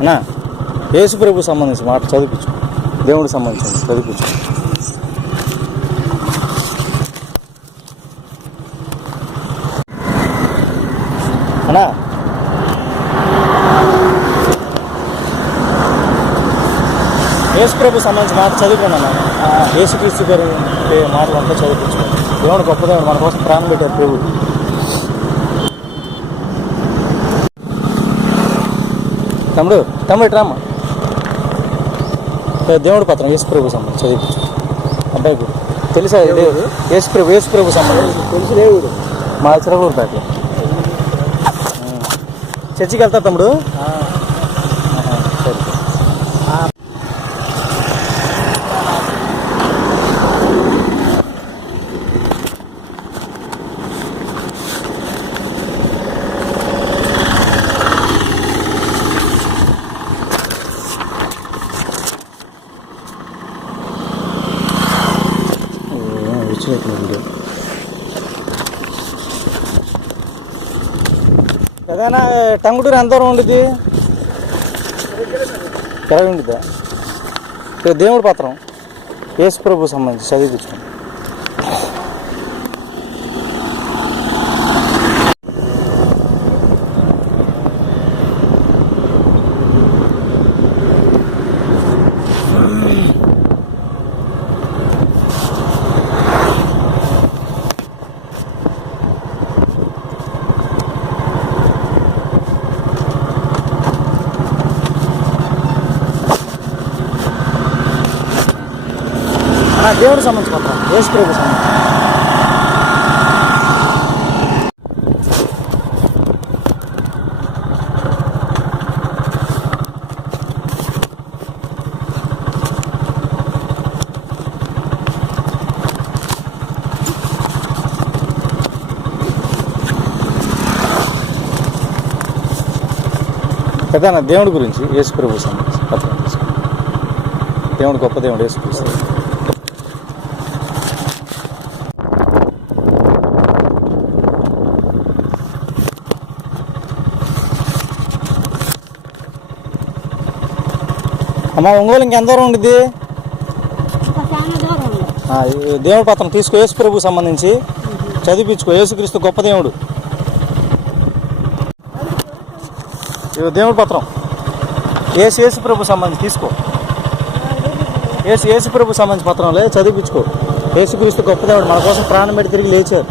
అన్నా యేసు ప్రభు సంబంధించి మాట చదివించు, దేవుడికి సంబంధించింది చదివించు. అన్నా యేసు ప్రభు సంబంధించి మాట చదువుకోండి అన్న. యేసుక్రీస్తు గారు మాటలు అంతా చదివించు. దేవుడు గొప్ప దేవుడు, మన కోసం ప్రాణం పెట్టారు ప్రభు. తమ్ముడు రామ్మ, దేవుడి పత్రం యేసు ప్రభు సంబంధించి చదివించు. అబ్బాయి కూడా తెలుసా యేసు ప్రభు సంబంధించి తెలుసు దేవుడు. మా చిరకూరు దాంట్లో చర్చికి వెళ్తా తమ్ముడు. సరే ఏదైనా టంగుటూరు ఎంత దూరం ఉండిద్ది? 20 ఉండిద్దా? దేవుడి పత్రం యేసు ప్రభు సంబంధించి చదివించుకోండి. దేవుడికి సంబంధించి పత్రం యేసు ప్రభు సంబంధించి. పెద్దనా దేవుడి గురించి యేసు ప్రభు సంబంధించి పత్రం తీసుకోండి. దేవుడు గొప్ప దేవుడు యేసు క్రీస్తు. అమ్మా ఒంగోలు ఇంకెంత దూరం ఉండిద్ది? దేవుడి పత్రం తీసుకో, యేసు ప్రభు సంబంధించి చదివించుకో. యేసుక్రీస్తు గొప్ప దేవుడు. దేవుడి పత్రం యేసు ప్రభు సంబంధించి తీసుకో. యేసు ప్రభు సంబంధించి పత్రంలో చదివించుకో. యేసుక్రీస్తు గొప్ప దేవుడు, మన కోసం ప్రాణం పెట్టి తిరిగి లేచారు.